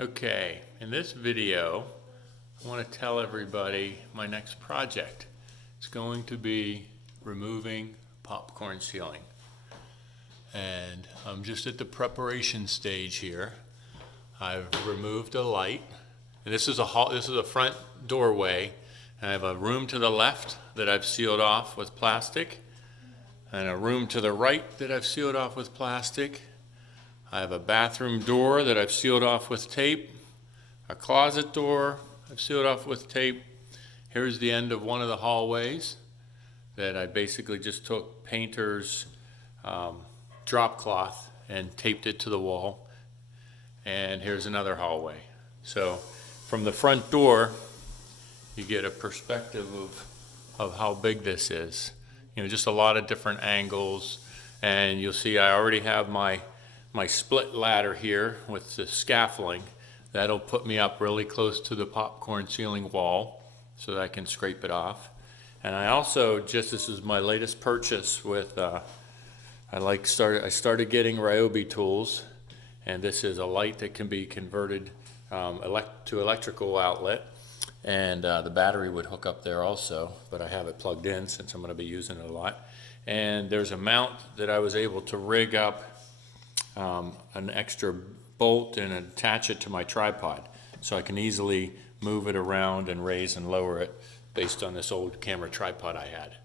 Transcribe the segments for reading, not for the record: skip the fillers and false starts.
Okay, in this video, I want to tell everybody my next project. It's going to be removing popcorn ceiling. And I'm just at the preparation stage here. I've removed a light. And this is a front doorway. And I have a room to the left that I've sealed off with plastic. And a room to the right that I've sealed off with plastic. I have a bathroom door that I've sealed off with tape. A closet door I've sealed off with tape. Here's the end of one of the hallways that I basically just took painter's drop cloth and taped it to the wall. And here's another hallway. So from the front door, you get a perspective of how big this is. You know, just a lot of different angles. And you'll see I already have my split ladder here with the scaffolding. That'll put me up really close to the popcorn ceiling wall so that I can scrape it off. And I also, this is my latest purchase with, I started getting Ryobi tools, and this is a light that can be converted to electrical outlet, and the battery would hook up there also, but I have it plugged in since I'm going to be using it a lot. And there's a mount that I was able to rig up an extra bolt and attach it to my tripod, so I can easily move it around and raise and lower it based on this old camera tripod I had.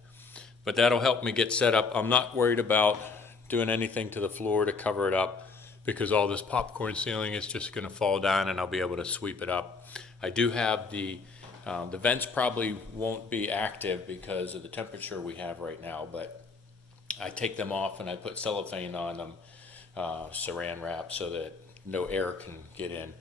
But that'll help me get set up. I'm not worried about doing anything to the floor to cover it up, because all this popcorn ceiling is just going to fall down and I'll be able to sweep it up. I do have the vents probably won't be active because of the temperature we have right now, but I take them off and I put cellophane on them, saran wrap, so that no air can get in.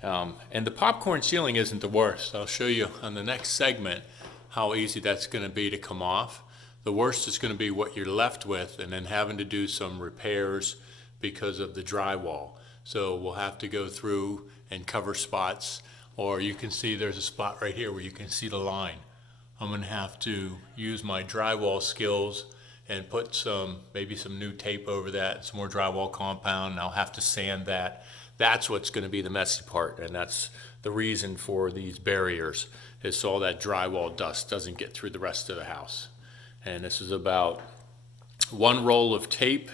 And the popcorn ceiling isn't the worst. I'll show you on the next segment how easy that's going to be to come off. The worst is going to be what you're left with, and then having to do some repairs because of the drywall. So we'll have to go through and cover spots, or you can see there's a spot right here where you can see the line. I'm going to have to use my drywall skills and put maybe some new tape over that, some more drywall compound, and I'll have to sand that. That's what's going to be the messy part, and that's the reason for these barriers, is so all that drywall dust doesn't get through the rest of the house. And this is about one roll of tape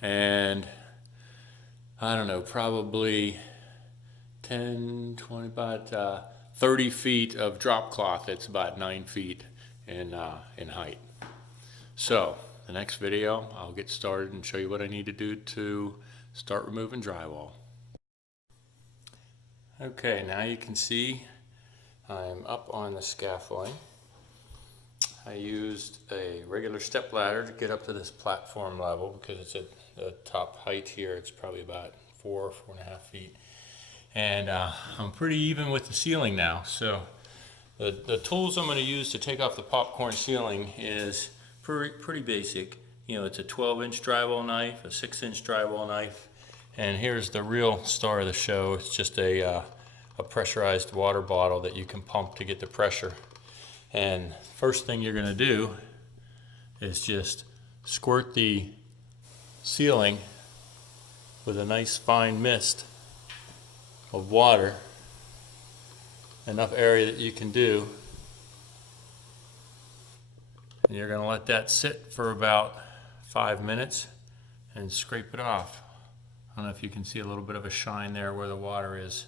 and, I don't know, probably 10, 20, about 30 feet of drop cloth. It's about 9 feet in height. So the next video, I'll get started and show you what I need to do to start removing drywall. Okay, now you can see I'm up on the scaffolding. I used a regular step ladder to get up to this platform level because it's at the top height here. It's probably about 4.5 feet. And I'm pretty even with the ceiling now. So the tools I'm going to use to take off the popcorn ceiling is pretty basic. You know, it's a 12-inch drywall knife, a 6-inch drywall knife, and here's the real star of the show. It's just a pressurized water bottle that you can pump to get the pressure. And first thing you're going to do is just squirt the ceiling with a nice fine mist of water, enough area that you can do. And you're going to let that sit for about 5 minutes and scrape it off. I don't know if you can see a little bit of a shine there where the water is.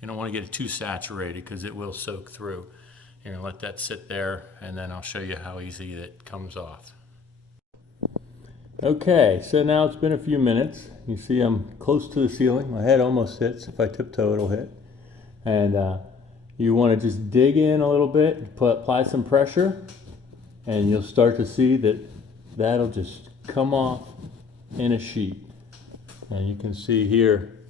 You don't want to get it too saturated because it will soak through. You're going to let that sit there, and then I'll show you how easy it comes off. Okay, so now it's been a few minutes. You see I'm close to the ceiling. My head almost hits. If I tiptoe, it'll hit. And you want to just dig in a little bit, apply some pressure, and you'll start to see that'll just come off in a sheet. And you can see here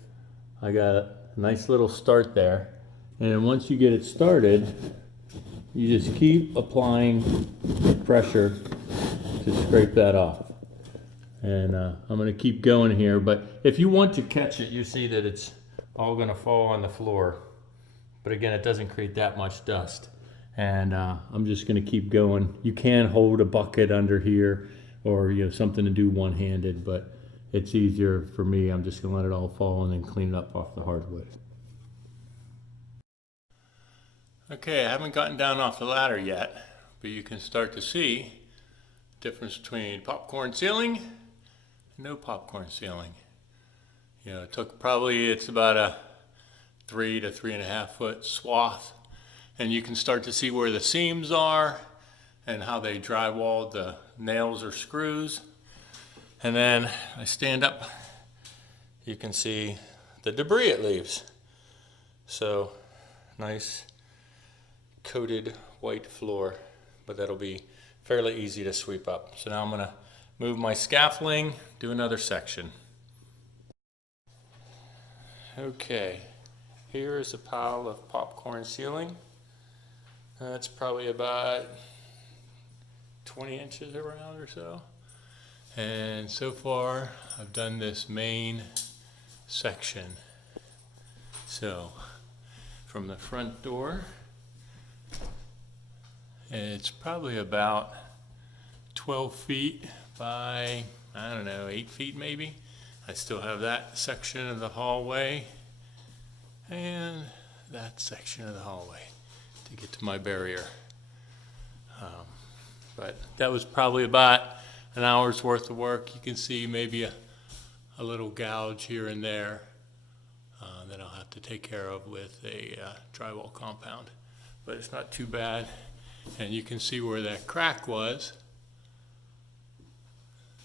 I got a nice little start there. And then once you get it started, you just keep applying pressure to scrape that off. And I'm going to keep going here, but if you want to catch it, you see that it's all going to fall on the floor. But again, it doesn't create that much dust. And I'm just going to keep going. You can hold a bucket under here, or something to do one-handed, but it's easier for me. I'm just going to let it all fall and then clean it up off the hardwood. Okay, I haven't gotten down off the ladder yet, but you can start to see the difference between popcorn ceiling and no popcorn ceiling. You know, it's about a 3 to 3.5 foot swath, and you can start to see where the seams are and how they drywalled the nails or screws. And then I stand up, you can see the debris it leaves. So nice coated white floor, but that'll be fairly easy to sweep up. So now I'm gonna move my scaffolding, do another section. Okay, here is a pile of popcorn ceiling. That's probably about 20 inches around or so. And so far I've done this main section. So from the front door, it's probably about 12 feet by, I don't know, 8 feet maybe. I still have that section of the hallway and that section of the hallway to get to my barrier. But that was probably about an hour's worth of work. You can see maybe a little gouge here and there that I'll have to take care of with a drywall compound. But it's not too bad. And you can see where that crack was.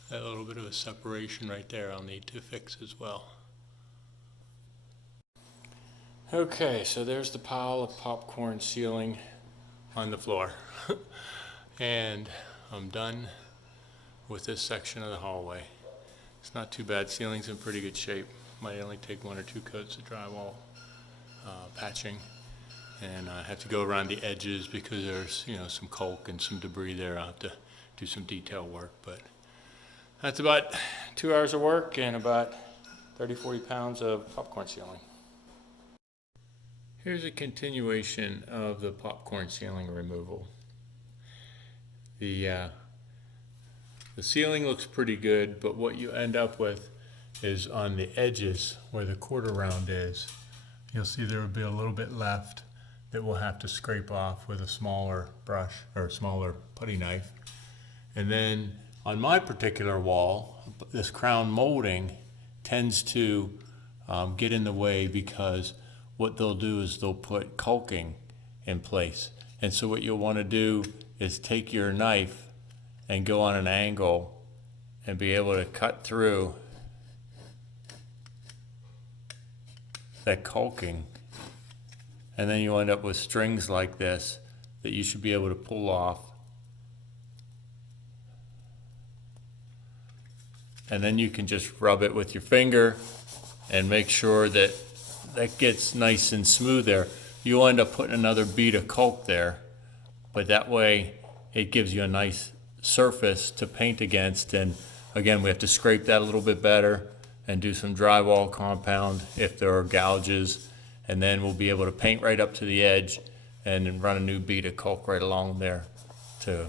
That little bit of a separation right there I'll need to fix as well. Okay, so there's the pile of popcorn ceiling on the floor. And I'm done with this section of the hallway. It's not too bad. Ceiling's in pretty good shape. Might only take 1 or 2 coats of drywall patching. And I have to go around the edges because there's, you know, some caulk and some debris there. I'll have to do some detail work, but that's about 2 hours of work and about 30-40 pounds of popcorn ceiling. Here's a continuation of the popcorn ceiling removal. The ceiling looks pretty good, but what you end up with is on the edges where the quarter round is, you'll see there will be a little bit left that we'll have to scrape off with a smaller brush or a smaller putty knife. And then on my particular wall, this crown molding tends to get in the way because what they'll do is they'll put caulking in place. And so what you'll want to do is take your knife and go on an angle and be able to cut through that caulking. And then you'll end up with strings like this that you should be able to pull off. And then you can just rub it with your finger and make sure that that gets nice and smooth there. You'll end up putting another bead of caulk there, but that way it gives you a nice surface to paint against. And again, we have to scrape that a little bit better and do some drywall compound if there are gouges, and then we'll be able to paint right up to the edge and then run a new bead of caulk right along there to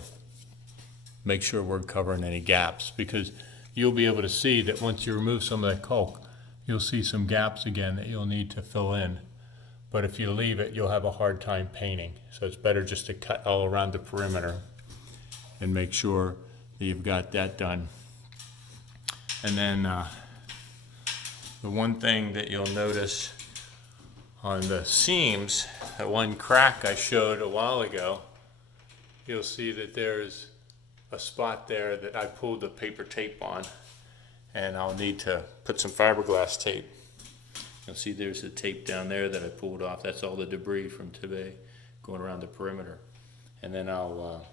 make sure we're covering any gaps, because you'll be able to see that once you remove some of that caulk, you'll see some gaps again that you'll need to fill in. But if you leave it, you'll have a hard time painting. So it's better just to cut all around the perimeter and make sure that you've got that done. And then the one thing that you'll notice on the seams, that one crack I showed a while ago, you'll see that there's a spot there that I pulled the paper tape on, and I'll need to put some fiberglass tape. You'll see there's the tape down there that I pulled off. That's all the debris from today going around the perimeter. And then I'll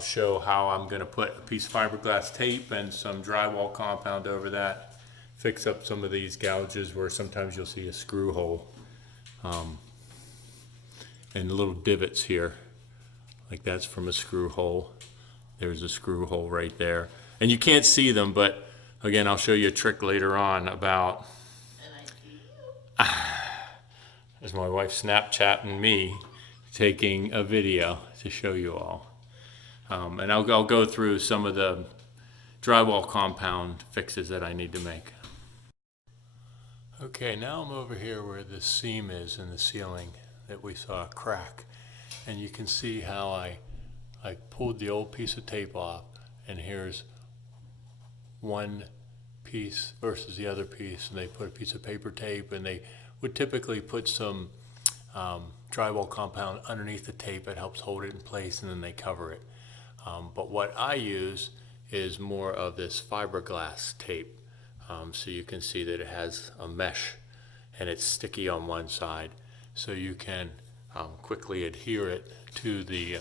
show how I'm going to put a piece of fiberglass tape and some drywall compound over that, fix up some of these gouges where sometimes you'll see a screw hole and little divots here, like that's from a screw hole. There's a screw hole right there, and you can't see them, but again, I'll show you a trick later on about. There's my wife Snapchatting me taking a video to show you all. And I'll go through some of the drywall compound fixes that I need to make. Okay, now I'm over here where the seam is in the ceiling. that we saw crack. And you can see how I pulled the old piece of tape off, and here's one piece versus the other piece, and they put a piece of paper tape, and they would typically put some drywall compound underneath the tape that helps hold it in place, and then they cover it. But what I use is more of this fiberglass tape. So you can see that it has a mesh and it's sticky on one side, so you can quickly adhere it to the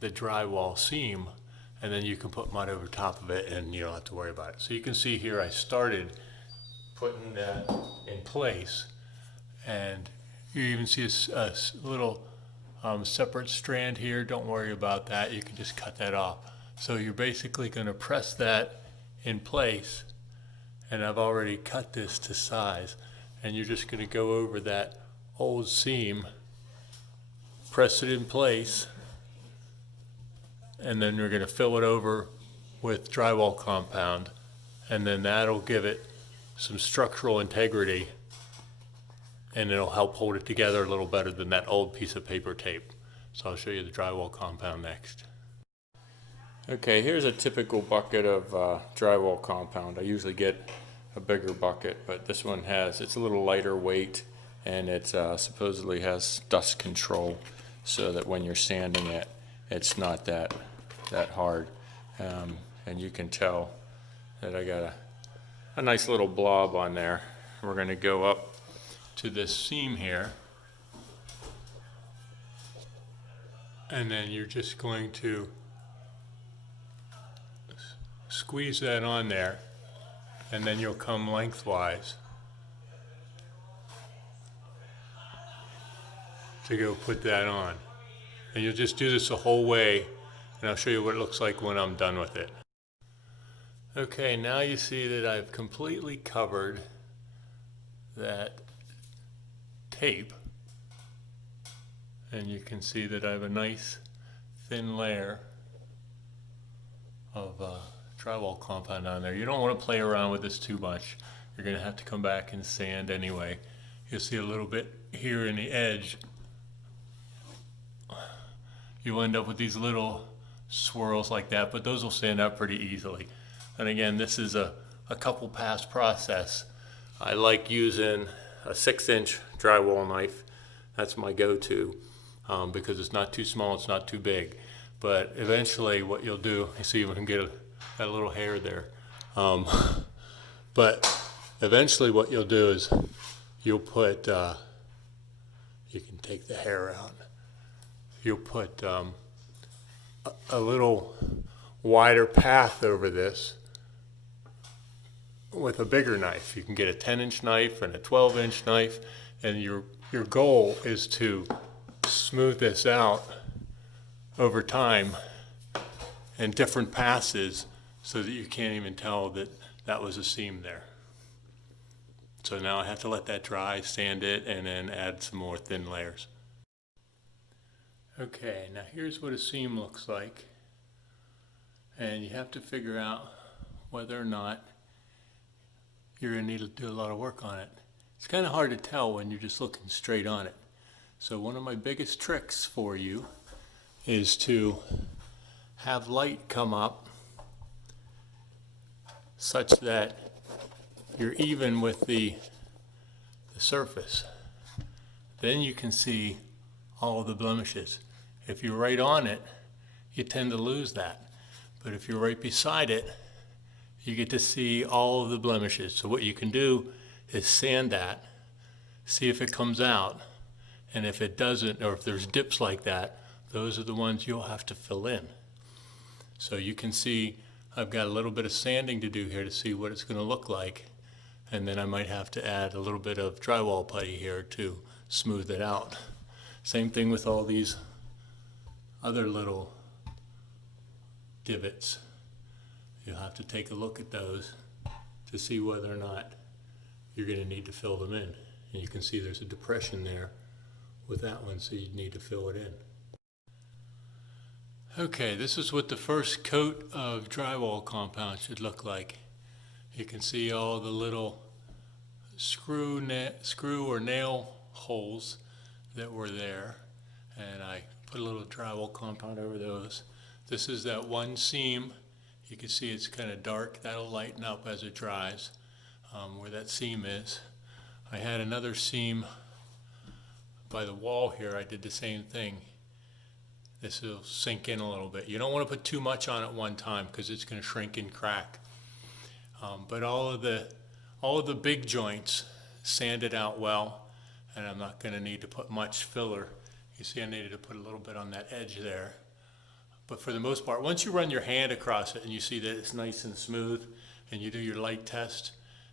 drywall seam, and then you can put mud over top of it and you don't have to worry about it. So you can see here I started putting that in place, and you even see a little separate strand here. Don't worry about that, you can just cut that off. So you're basically going to press that in place, and I've already cut this to size, and you're just going to go over that old seam, press it in place, and then we're going to fill it over with drywall compound, and then that'll give it some structural integrity, and it'll help hold it together a little better than that old piece of paper tape. So I'll show you the drywall compound next. Okay, here's a typical bucket of drywall compound. I usually get a bigger bucket, but this one it's a little lighter weight, and it supposedly has dust control, so that when you're sanding it, it's not that hard. And you can tell that I got a nice little blob on there. We're going to go up to this seam here, and then you're just going to squeeze that on there, and then you'll come lengthwise to go put that on. And you'll just do this the whole way, and I'll show you what it looks like when I'm done with it. Okay, now you see that I've completely covered that tape, and you can see that I have a nice thin layer of drywall compound on there. You don't want to play around with this too much. You're going to have to come back and sand anyway. You'll see a little bit here in the edge. You'll end up with these little swirls like that, but those will sand out pretty easily. And again, this is a couple pass process. I like using a 6-inch drywall knife. That's my go-to because it's not too small, it's not too big. But eventually what you'll do, you see we can get a little hair there. But eventually what you'll do is you'll put, you can take the hair out. You'll put a little wider path over this with a bigger knife. You can get a 10-inch knife and a 12-inch knife, and your goal is to smooth this out over time in different passes so that you can't even tell that that was a seam there. So now I have to let that dry, sand it, and then add some more thin layers. Okay, now here's what a seam looks like, and you have to figure out whether or not you're going to need to do a lot of work on it. It's kind of hard to tell when you're just looking straight on it. So one of my biggest tricks for you is to have light come up such that you're even with the surface. Then you can see all of the blemishes. If you're right on it, you tend to lose that. But if you're right beside it, you get to see all of the blemishes. So what you can do is sand that, see if it comes out, and if it doesn't, or if there's dips like that, those are the ones you'll have to fill in. So you can see I've got a little bit of sanding to do here to see what it's going to look like, and then I might have to add a little bit of drywall putty here to smooth it out. Same thing with all these other little divots. You'll have to take a look at those to see whether or not you're going to need to fill them in. And you can see there's a depression there with that one, so you'd need to fill it in. Okay, this is what the first coat of drywall compound should look like. You can see all the little screw or nail holes that were there, and I put a little drywall compound over those. This is that one seam. You can see it's kind of dark. That'll lighten up as it dries, where that seam is. I had another seam by the wall here. I did the same thing. This will sink in a little bit. You don't want to put too much on at one time because it's going to shrink and crack. But all of the big joints sanded out well, and I'm not going to need to put much filler. You see I needed to put a little bit on that edge there. But for the most part, once you run your hand across it and you see that it's nice and smooth and you do your light test,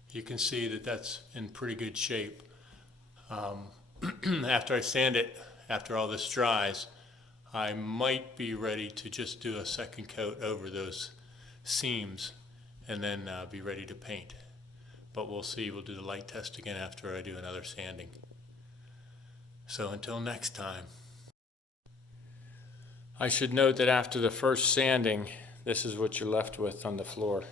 you can see that that's in pretty good shape. After I sand it, after all this dries, I might be ready to just do a second coat over those seams and then be ready to paint. But we'll see. We'll do the light test again after I do another sanding. So until next time. I should note that after the first sanding, this is what you're left with on the floor.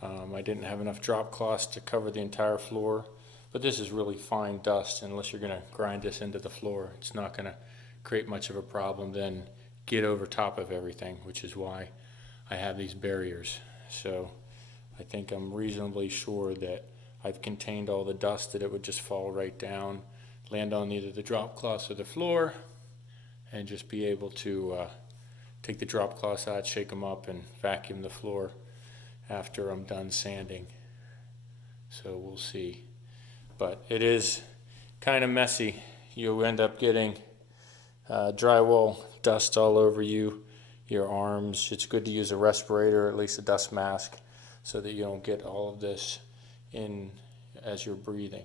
I didn't have enough drop cloths to cover the entire floor, but this is really fine dust. Unless you're going to grind this into the floor, it's not going to create much of a problem then get over top of everything, which is why I have these barriers. So I think I'm reasonably sure that I've contained all the dust, that it would just fall right down, land on either the drop cloths or the floor, and just be able to take the drop cloths out, shake them up, and vacuum the floor after I'm done sanding. So we'll see. But it is kind of messy. You'll end up getting drywall dust all over you, your arms. It's good to use a respirator, or at least a dust mask, so that you don't get all of this in as you're breathing.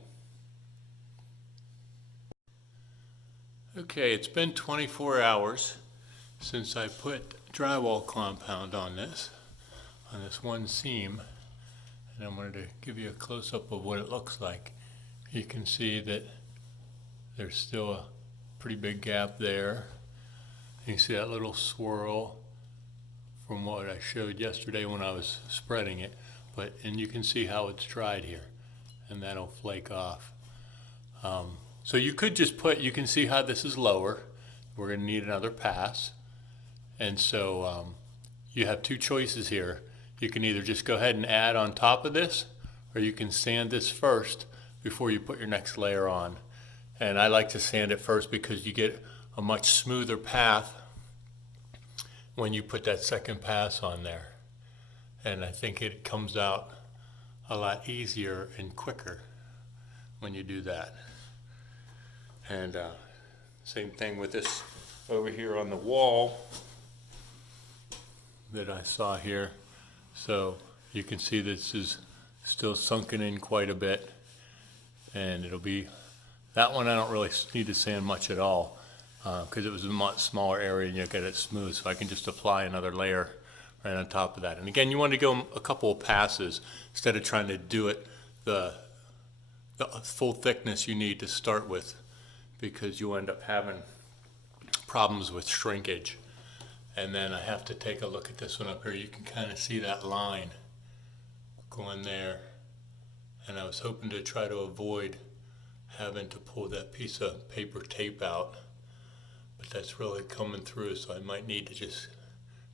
Okay, it's been 24 hours since I put drywall compound on this one seam, and I wanted to give you a close-up of what it looks like. You can see that there's still a pretty big gap there. You can see that little swirl from what I showed yesterday when I was spreading it, and you can see how it's dried here, and that'll flake off. So you could just you can see how this is lower. We're going to need another pass, and so you have two choices here. You can either just go ahead and add on top of this, or you can sand this first before you put your next layer on. And I like to sand it first because you get a much smoother path when you put that second pass on there. And I think it comes out a lot easier and quicker when you do that. And same thing with this over here on the wall that I saw here. So you can see this is still sunken in quite a bit, and it'll be, that one I don't really need to sand much at all because it was a much smaller area and you'll get it smooth, so I can just apply another layer right on top of that. And again, you want to go a couple of passes instead of trying to do it the full thickness you need to start with, because you end up having problems with shrinkage. And then I have to take a look at this one up here. You can kind of see that line going there. And I was hoping to try to avoid having to pull that piece of paper tape out. But that's really coming through, so I might need to just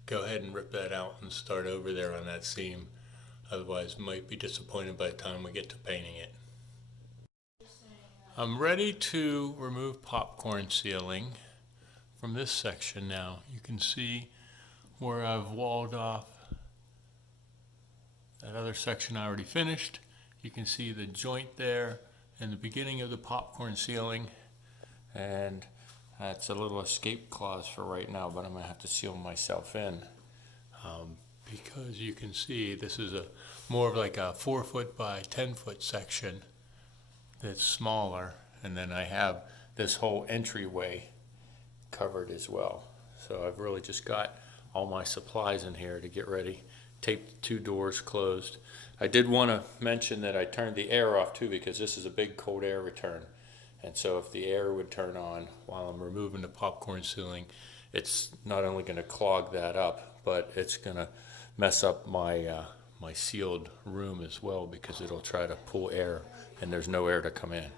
go ahead and rip that out and start over there on that seam. Otherwise, might be disappointed by the time we get to painting it. I'm ready to remove popcorn ceiling from this section now. You can see where I've walled off that other section I already finished. You can see the joint there and the beginning of the popcorn ceiling, and that's a little escape clause for right now, but I'm going to have to seal myself in because you can see this is more of like a 4-foot by 10-foot section that's smaller, and then I have this whole entryway covered as well. So I've really just got all my supplies in here to get ready. Taped the two doors closed. I did want to mention that I turned the air off too, because this is a big cold air return, and so if the air would turn on while I'm removing the popcorn ceiling, it's not only going to clog that up, but it's going to mess up my my sealed room as well, because it'll try to pull air and there's no air to come in.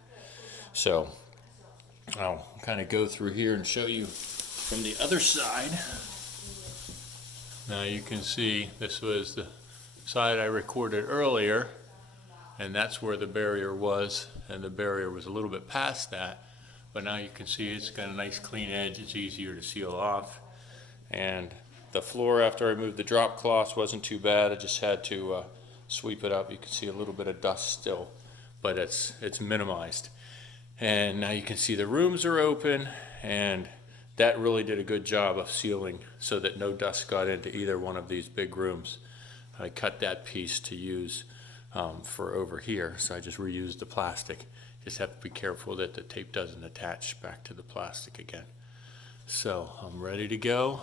So I'll kind of go through here and show you from the other side. Now you can see this was the side I recorded earlier, and that's where the barrier was, and the barrier was a little bit past that, but now you can see it's got a nice clean edge. It's easier to seal off, and the floor after I moved the drop cloths wasn't too bad. I just had to sweep it up. You can see a little bit of dust still, but it's minimized. And now you can see the rooms are open, and that really did a good job of sealing so that no dust got into either one of these big rooms. I cut that piece to use for over here, so I just reused the plastic. Just have to be careful that the tape doesn't attach back to the plastic again. So I'm ready to go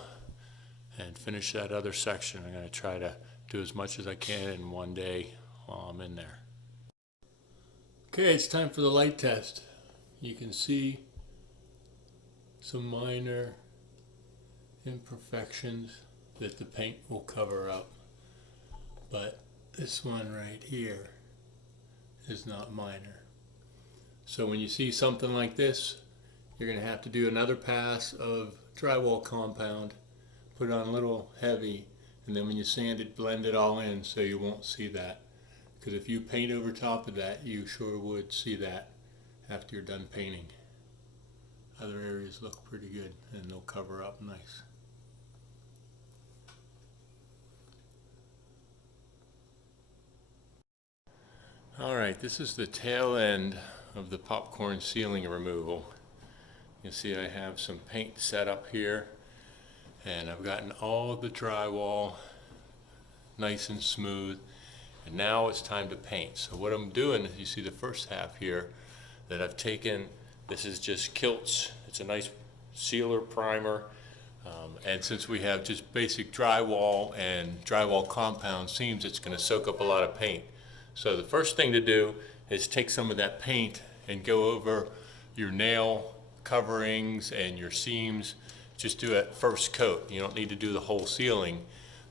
and finish that other section. I'm going to try to do as much as I can in one day while I'm in there. Okay, it's time for the light test. You can see some minor imperfections that the paint will cover up, but this one right here is not minor. So when you see something like this, you're going to have to do another pass of drywall compound, put it on a little heavy, and then when you sand it, blend it all in so you won't see that. Because if you paint over top of that, you sure would see that after you're done painting. Other areas look pretty good and they'll cover up nice. Alright, this is the tail end of the popcorn ceiling removal. You see I have some paint set up here, and I've gotten all of the drywall nice and smooth, and now it's time to paint. So what I'm doing is, you see the first half here that I've taken, this is just Kilts. It's a nice sealer primer, and since we have just basic drywall and drywall compound seams, it's going to soak up a lot of paint. So the first thing to do is take some of that paint and go over your nail coverings and your seams. Just do a first coat. You don't need to do the whole ceiling,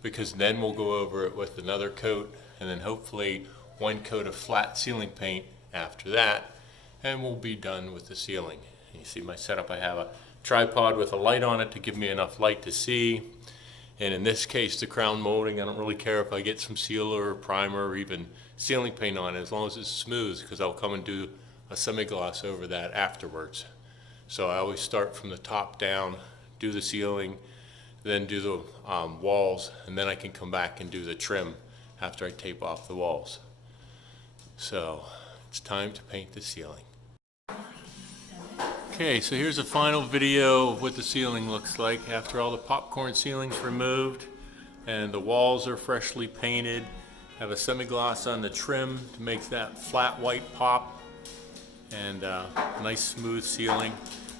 because then we'll go over it with another coat, and then hopefully one coat of flat ceiling paint after that, and we'll be done with the ceiling. You see my setup, I have a tripod with a light on it to give me enough light to see. And in this case, the crown molding, I don't really care if I get some sealer or primer or even ceiling paint on it, as long as it's smooth, because I'll come and do a semi-gloss over that afterwards. So I always start from the top down, do the ceiling, then do the walls, and then I can come back and do the trim after I tape off the walls. So it's time to paint the ceiling. Okay, so here's a final video of what the ceiling looks like after all the popcorn ceiling's removed and the walls are freshly painted. Have a semi-gloss on the trim to make that flat white pop, and nice smooth ceiling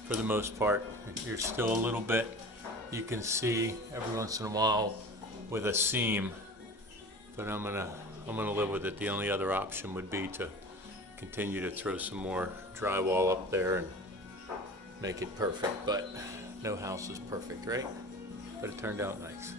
for the most part. Here's still a little bit you can see every once in a while with a seam, but I'm gonna live with it. The only other option would be to continue to throw some more drywall up there and make it perfect, but no house is perfect, right? But it turned out nice.